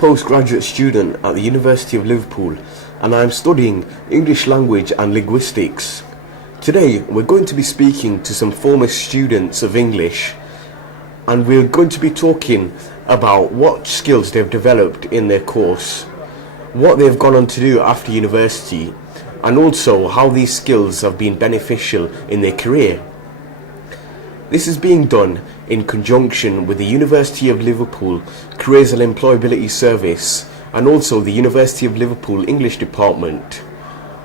postgraduate student at the University of Liverpool and I am studying English language and linguistics. Today we're going to be speaking to some former students of English and we're going to be talking about what skills they've developed in their course, what they've gone on to do after university, and also how these skills have been beneficial in their career. This is being done in conjunction with the University of Liverpool Careers and Employability Service and also the University of Liverpool English Department.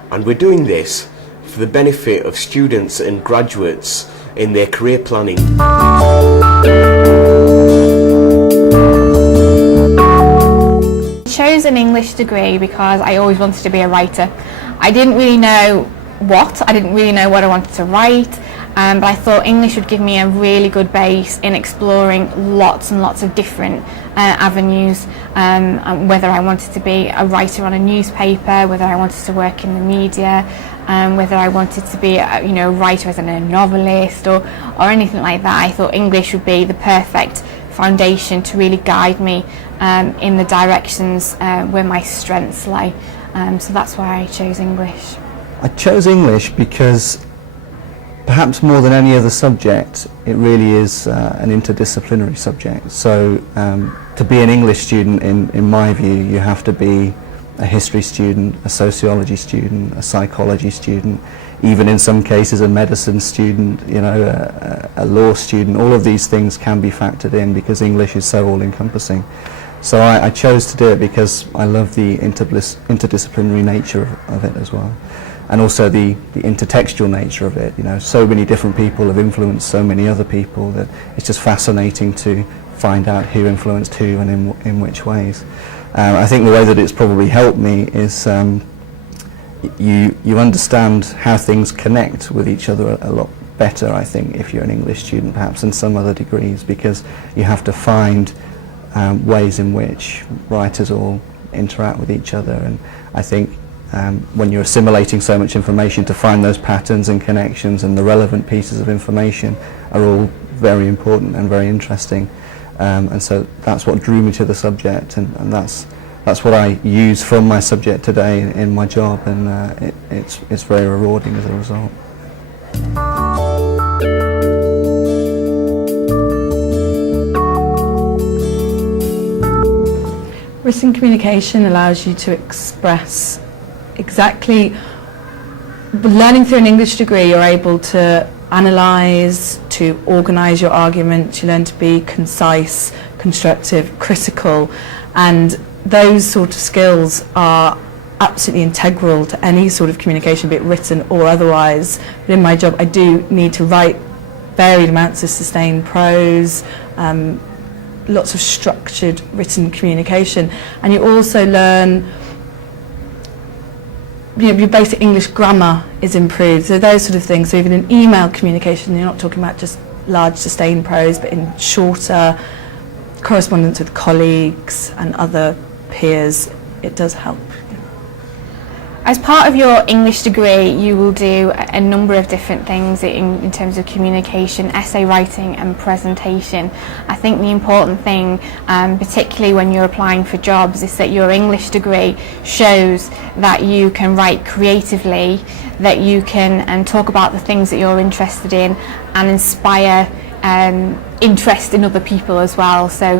And we're doing this for the benefit of students and graduates in their career planning. I chose an English degree because I always wanted to be a writer. I didn't really know I didn't really know what I wanted to write, but I thought English would give me a really good base in exploring lots and lots of different avenues, whether I wanted to be a writer on a newspaper, whether I wanted to work in the media, whether I wanted to be a writer as a novelist or anything like that. I thought English would be the perfect foundation to really guide me in the directions where my strengths lay. So that's why I chose English. I chose English because perhaps more than any other subject it really is an interdisciplinary subject. So to be an English student in my view you have to be a history student, a sociology student, a psychology student, even in some cases a medicine student, a law student. All of these things can be factored in because English is so all-encompassing. So I chose to do it because I love the interdisciplinary nature of it as well, and also the intertextual nature of it. So many different people have influenced so many other people that it's just fascinating to find out who influenced who and in which ways. I think the way that it's probably helped me is you understand how things connect with each other a lot better, I think, if you're an English student perhaps in some other degrees, because you have to find ways in which writers all interact with each other. And I think when you're assimilating so much information, to find those patterns and connections and the relevant pieces of information are all very important and very interesting. And so that's what drew me to the subject, and that's what I use from my subject today in my job, and it's very rewarding as a result. Written communication allows you to express exactly. Learning through an English degree, you're able to analyse, to organise your argument, you learn to be concise, constructive, critical, and those sort of skills are absolutely integral to any sort of communication, be it written or otherwise. But in my job I do need to write varied amounts of sustained prose, lots of structured written communication, and you also learn your basic English grammar is improved, so those sort of things. So even in email communication, you're not talking about just large sustained prose, but in shorter correspondence with colleagues and other peers, it does help. As part of your English degree, you will do a number of different things in terms of communication, essay writing and presentation. I think the important thing, particularly when you're applying for jobs, is that your English degree shows that you can write creatively, that you can talk about the things that you're interested in and inspire interest in other people as well. So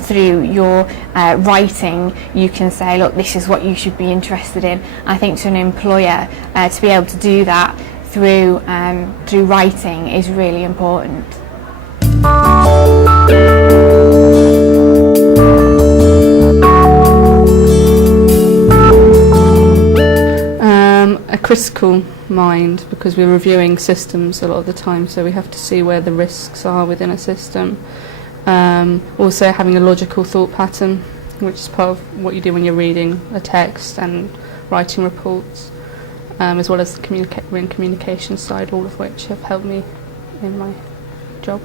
through your writing you can say, look, this is what you should be interested in. I think to an employer to be able to do that through writing is really important. A critical mind, because we're reviewing systems a lot of the time, so we have to see where the risks are within a system. Also having a logical thought pattern, which is part of what you do when you're reading a text and writing reports, as well as the communication side, all of which have helped me in my job.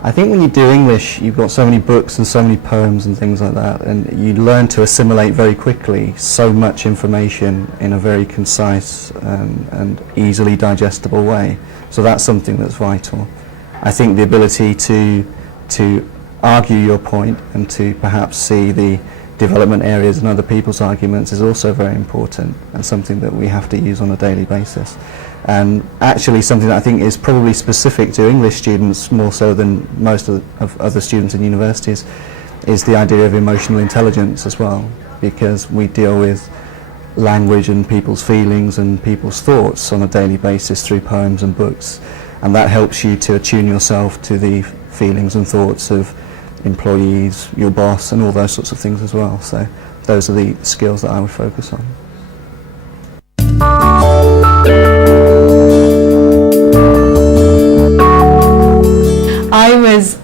I think when you do English, you've got so many books and so many poems and things like that, and you learn to assimilate very quickly so much information in a very concise and easily digestible way. So that's something that's vital. I think the ability to argue your point and to perhaps see the development areas in other people's arguments is also very important, and something that we have to use on a daily basis. And actually something that I think is probably specific to English students more so than most of other students in universities is the idea of emotional intelligence as well, because we deal with language and people's feelings and people's thoughts on a daily basis through poems and books, and that helps you to attune yourself to the feelings and thoughts of employees, your boss, and all those sorts of things as well. So those are the skills that I would focus on. I was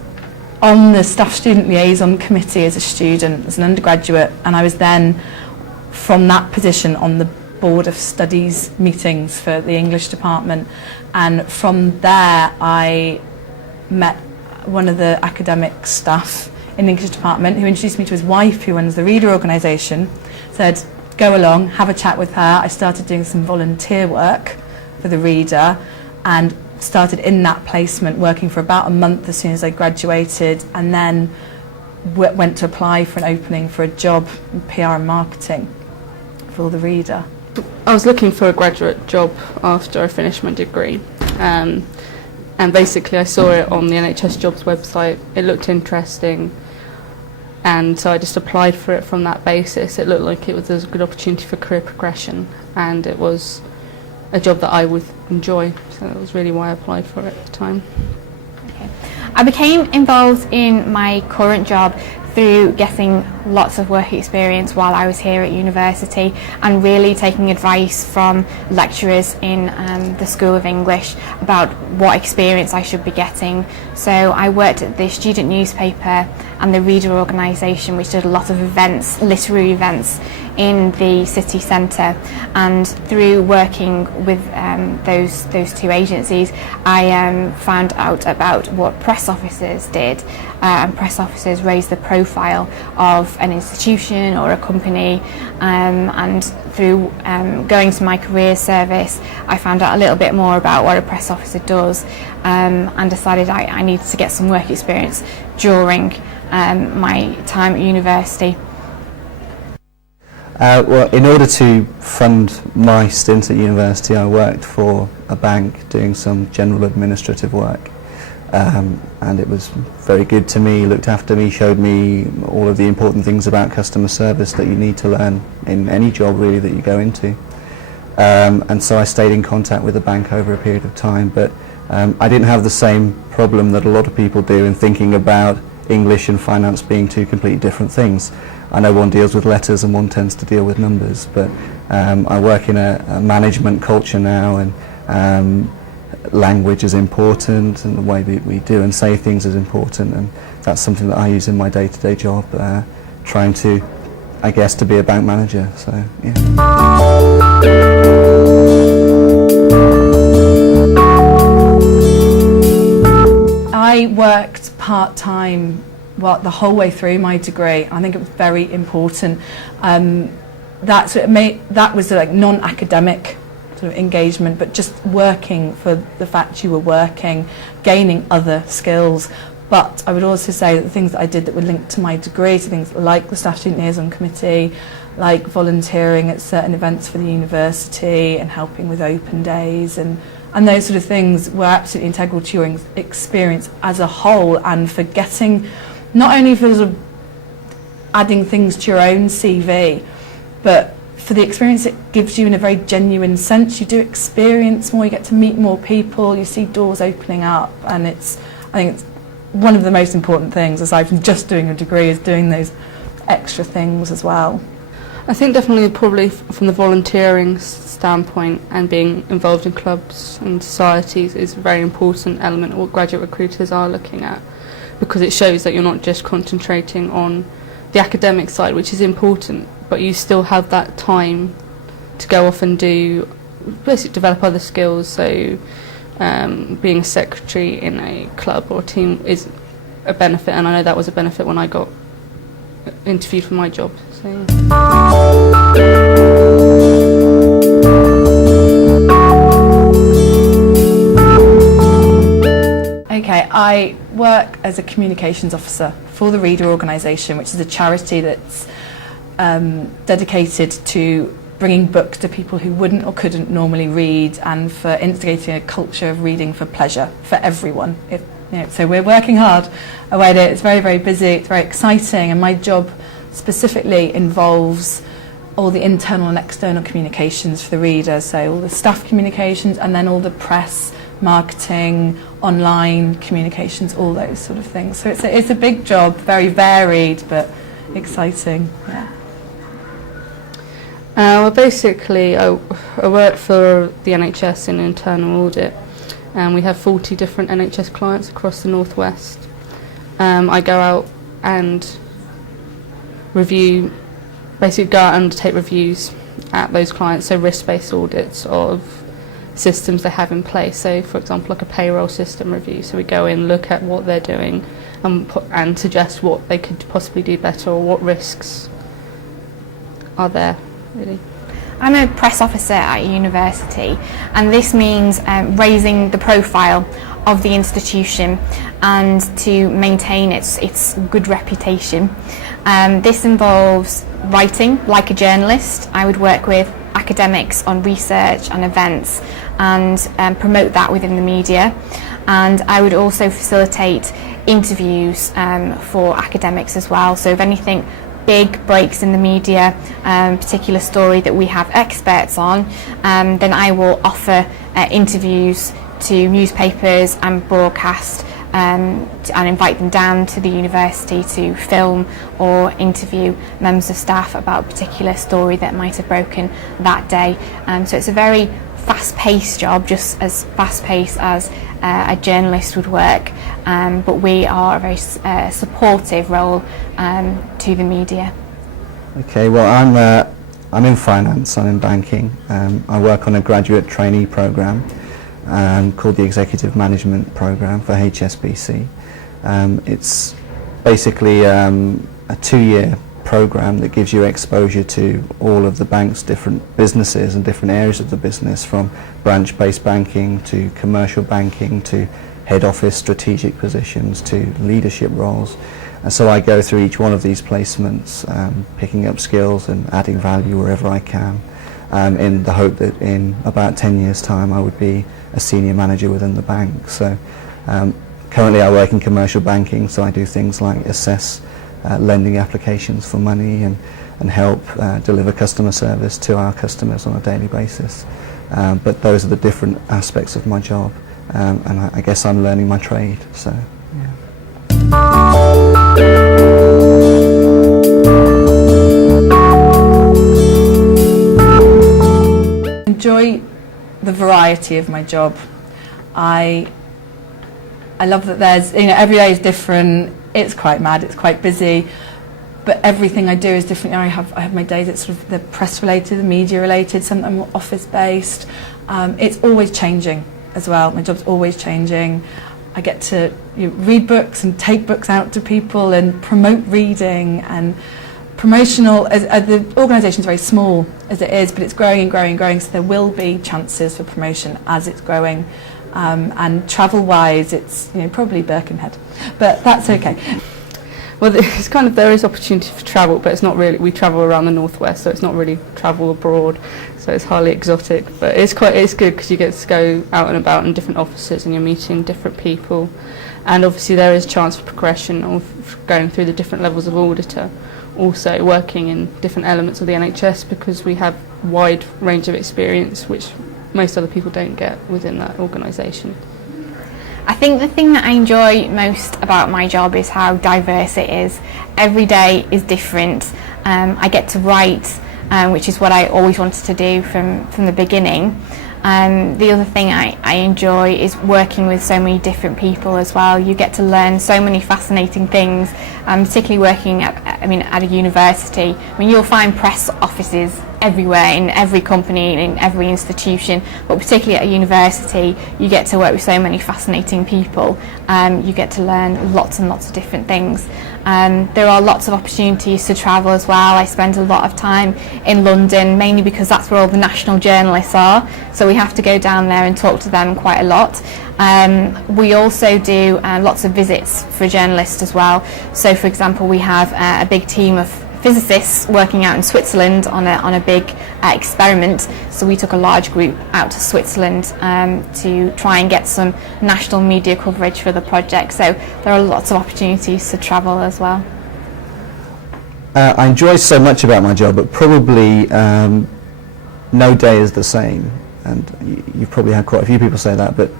on the Staff Student Liaison Committee as a student, as an undergraduate, and I was then, from that position, on the Board of Studies meetings for the English department. And from there I met one of the academic staff in the English department who introduced me to his wife, who runs the Reader organisation, said, go along, have a chat with her. I started doing some volunteer work for the Reader and started in that placement, working for about a month as soon as I graduated, and then went to apply for an opening for a job in PR and marketing for the Reader. I was looking for a graduate job after I finished my degree, and basically I saw it on the NHS Jobs website. It looked interesting, and so I just applied for it from that basis. It looked like it was a good opportunity for career progression, and it was a job that I would enjoy, so that was really why I applied for it at the time. Okay. I became involved in my current job through getting lots of work experience while I was here at university, and really taking advice from lecturers in the School of English about what experience I should be getting. So I worked at the student newspaper and the Reader organisation, which did a lot of events, literary events in the city centre, and through working with those two agencies I found out about what press officers did, and press officers raised the profile of an institution or a company, and through going to my career service I found out a little bit more about what a press officer does, and decided I needed to get some work experience during my time at university. Well, in order to fund my stint at university, I worked for a bank doing some general administrative work, and it was very good to me, looked after me, showed me all of the important things about customer service that you need to learn in any job really that you go into. And so I stayed in contact with the bank over a period of time, but I didn't have the same problem that a lot of people do in thinking about English and finance being two completely different things. I know one deals with letters and one tends to deal with numbers, but I work in a management culture now, and language is important, and the way we do and say things is important, and that's something that I use in my day-to-day job, trying to, I guess, to be a bank manager. So yeah. I worked part-time the whole way through my degree. I think it was very important. That was like non-academic sort of engagement, but just working for the fact you were working, gaining other skills. But I would also say that the things that I did that were linked to my degree, so things like the Staff Student Liaison Committee, like volunteering at certain events for the university and helping with open days, and those sort of things were absolutely integral to your experience as a whole, and for getting, not only for sort of adding things to your own CV, but for the experience it gives you in a very genuine sense. You do experience more, you get to meet more people, you see doors opening up, and I think it's one of the most important things, aside from just doing a degree, is doing those extra things as well. I think definitely probably from the volunteering standpoint and being involved in clubs and societies is a very important element of what graduate recruiters are looking at, because it shows that you're not just concentrating on the academic side, which is important, but you still have that time to go off and do, basically develop other skills. So being a secretary in a club or a team is a benefit, and I know that was a benefit when I got interviewed for my job. So, Okay, I work as a communications officer for the Reader organisation, which is a charity that's dedicated to bringing books to people who wouldn't or couldn't normally read, and for instigating a culture of reading for pleasure for everyone. So we're working hard away at it. It's very, very busy, it's very exciting, and my job specifically involves all the internal and external communications for the reader, so all the staff communications and then all the press, marketing, online communications, all those sort of things. So it's a big job, very varied but exciting. Yeah. Well, basically, I work for the NHS in internal audit, and we have 40 different NHS clients across the Northwest. I go out and basically go out and undertake reviews at those clients, so risk-based audits of systems they have in place. So, for example, like a payroll system review. So we go in, look at what they're doing, and suggest what they could possibly do better, or what risks are there. Really. I'm a press officer at a university, and this means raising the profile of the institution and to maintain its good reputation. This involves writing like a journalist. I would work with academics on research and events and promote that within the media, and I would also facilitate interviews for academics as well. So if anything big breaks in the media, particular story that we have experts on, then I will offer interviews to newspapers and broadcast and invite them down to the university to film or interview members of staff about a particular story that might have broken that day. So it's a very fast-paced job, just as fast-paced as a journalist would work, but we are a very supportive role to the media. Okay, well I'm in finance, I'm in banking. I work on a graduate trainee programme called the Executive Management Programme for HSBC. It's basically a 2-year programme that gives you exposure to all of the bank's different businesses and different areas of the business, from branch-based banking to commercial banking to head office strategic positions to leadership roles. And so I go through each one of these placements, picking up skills and adding value wherever I can, in the hope that in about 10 years' time I would be a senior manager within the bank. So currently I work in commercial banking, so I do things like assess lending applications for money and help deliver customer service to our customers on a daily basis. But those are the different aspects of my job, and I guess I'm learning my trade. So, yeah. Enjoy the variety of my job. I love that there's, every day is different. It's quite mad, it's quite busy, but everything I do is different. I have my days that sort of the press related, the media related, something more office based. It's always changing as well. My job's always changing. I get to read books and take books out to people and promote reading and promotional. The organisation is very small as it is, but it's growing and growing and growing, so there will be chances for promotion as it's growing. And travel-wise, it's probably Birkenhead, but that's okay. Well, it's there is opportunity for travel, but it's not really. We travel around the Northwest, so it's not really travel abroad. So it's highly exotic, but it's good because you get to go out and about in different offices and you're meeting different people, and obviously there is chance for progression of going through the different levels of auditor. Also working in different elements of the NHS, because we have a wide range of experience which most other people don't get within that organisation. I think the thing that I enjoy most about my job is how diverse it is. Every day is different. I get to write, which is what I always wanted to do from the beginning. The other thing I enjoy is working with so many different people as well. You get to learn so many fascinating things, particularly working at a university. You'll find press offices everywhere, in every company, in every institution, but particularly at a university you get to work with so many fascinating people. You get to learn lots and lots of different things. There are lots of opportunities to travel as well. I spend a lot of time in London, mainly because that's where all the national journalists are, so we have to go down there and talk to them quite a lot. We also do lots of visits for journalists as well. So for example, we have a big team of physicists working out in Switzerland on a big experiment. So we took a large group out to Switzerland to try and get some national media coverage for the project. So there are lots of opportunities to travel as well. I enjoy so much about my job, but probably no day is the same. And you've probably had quite a few people say that, but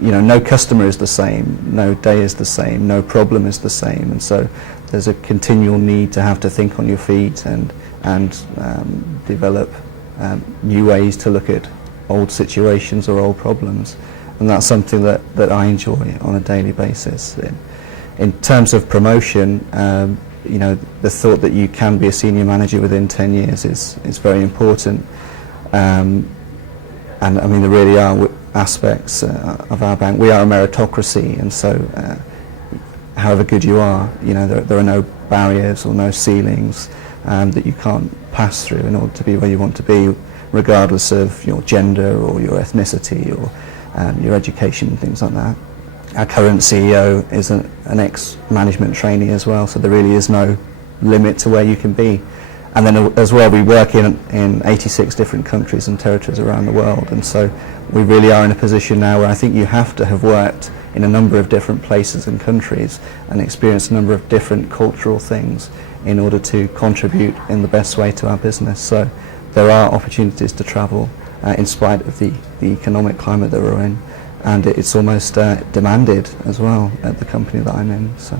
no customer is the same, no day is the same, no problem is the same, and so there's a continual need to have to think on your feet and develop new ways to look at old situations or old problems, and that's something that I enjoy on a daily basis. In terms of promotion, the thought that you can be a senior manager within 10 years is very important, and I mean there really are aspects of our bank. We are a meritocracy, and so however good you are, there are no barriers or no ceilings that you can't pass through in order to be where you want to be, regardless of your gender or your ethnicity or your education and things like that. Our current CEO is an ex-management trainee as well, so there really is no limit to where you can be. And then as well, we work in 86 different countries and territories around the world, and so we really are in a position now where I think you have to have worked in a number of different places and countries and experienced a number of different cultural things in order to contribute in the best way to our business. So there are opportunities to travel in spite of the economic climate that we're in, and it's almost demanded as well at the company that I'm in. So.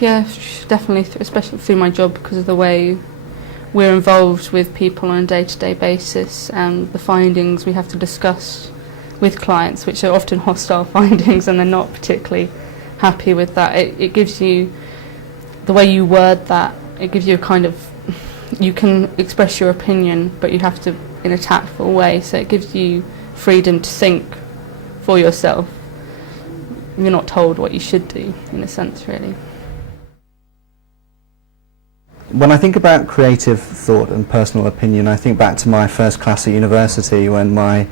Yeah, definitely, especially through my job, because of the way we're involved with people on a day-to-day basis and the findings we have to discuss with clients, which are often hostile findings and they're not particularly happy with that. It gives you, the way you word that, it gives you a kind of, you can express your opinion, but you have to in a tactful way, so it gives you freedom to think for yourself. You're not told what you should do, in a sense, really. When I think about creative thought and personal opinion, I think back to my first class at university when my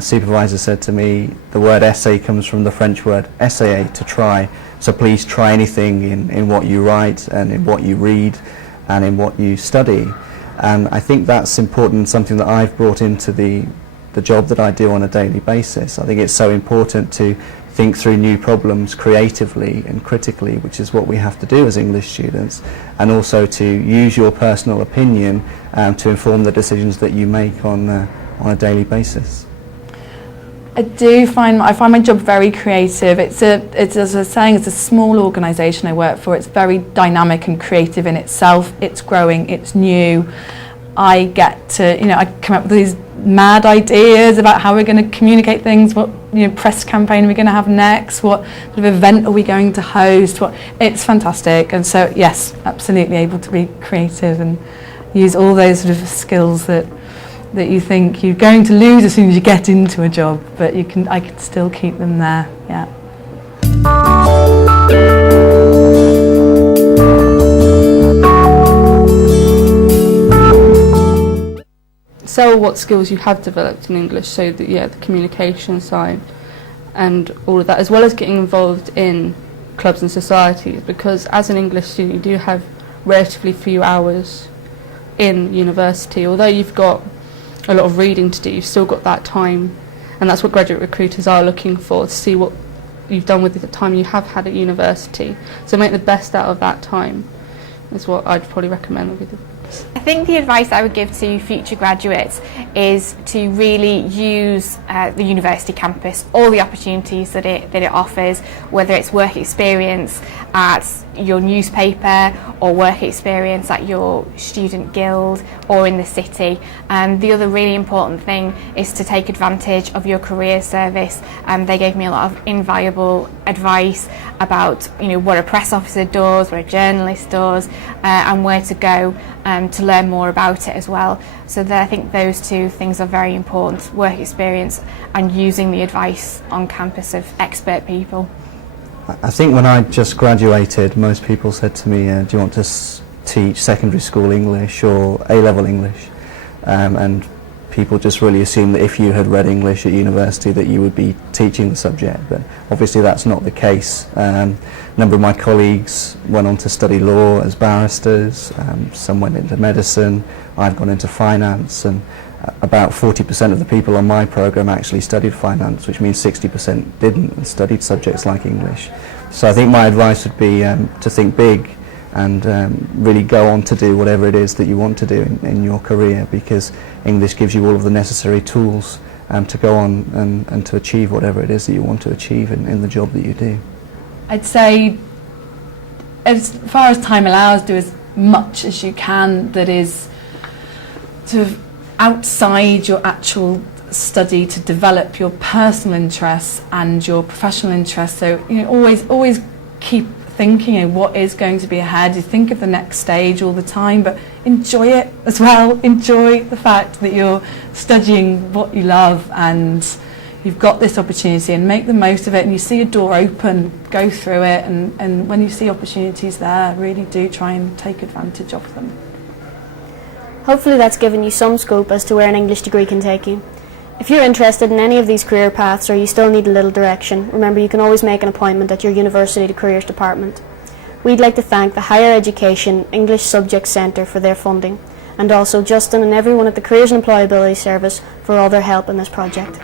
supervisor said to me, the word essay comes from the French word essayer, to try, so please try anything in what you write and in what you read and in what you study. And I think that's important, something that I've brought into the job that I do on a daily basis. I think it's so important to think through new problems creatively and critically, which is what we have to do as English students, and also to use your personal opinion to inform the decisions that you make on a daily basis. I find my job very creative. It's as I was saying, it's a small organisation I work for. It's very dynamic and creative in itself. It's growing. It's new. I get to, I come up with these mad ideas about how we're going to communicate things. What press campaign are we going to have next? What sort of event are we going to host? It's fantastic. And so yes, absolutely able to be creative and use all those sort of skills that you think you're going to lose as soon as you get into a job, but I can still keep them there. Yeah. So what skills you have developed in English, so that, the communication side and all of that, as well as getting involved in clubs and societies, because as an English student you do have relatively few hours in university. Although you've got a lot of reading to do, you've still got that time, and that's what graduate recruiters are looking for, to see what you've done with the time you have had at university. So make the best out of that time is what I'd probably recommend with it. I think the advice I would give to future graduates is to really use the university campus, all the opportunities that it offers, whether it's work experience at your newspaper or work experience at your student guild or in the city. And the other really important thing is to take advantage of your career service. They gave me a lot of invaluable advice about what a press officer does, what a journalist does, and where to go to learn more about it as well. So I think those two things are very important: work experience and using the advice on campus of expert people. I think when I just graduated, most people said to me, do you want to teach secondary school English or A-level English, and people just really assume that if you had read English at university that you would be teaching the subject, but obviously that's not the case. A number of my colleagues went on to study law as barristers, some went into medicine, I've gone into finance, and about 40% of the people on my programme actually studied finance, which means 60% didn't and studied subjects like English. So I think my advice would be to think big and really go on to do whatever it is that you want to do in your career, because English gives you all of the necessary tools to go on and to achieve whatever it is that you want to achieve in the job that you do. I'd say, as far as time allows, do as much as you can that is sort of outside your actual study to develop your personal interests and your professional interests. So always keep thinking what is going to be ahead. You think of the next stage all the time, but enjoy it as well. Enjoy the fact that you're studying what you love and you've got this opportunity, and make the most of it. And you see a door open, go through it, and when you see opportunities there, really do try and take advantage of them. Hopefully that's given you some scope as to where an English degree can take you. If you're interested in any of these career paths or you still need a little direction, remember you can always make an appointment at your university careers department. We'd like to thank the Higher Education English Subject Centre for their funding, and also Justin and everyone at the Careers and Employability Service for all their help in this project.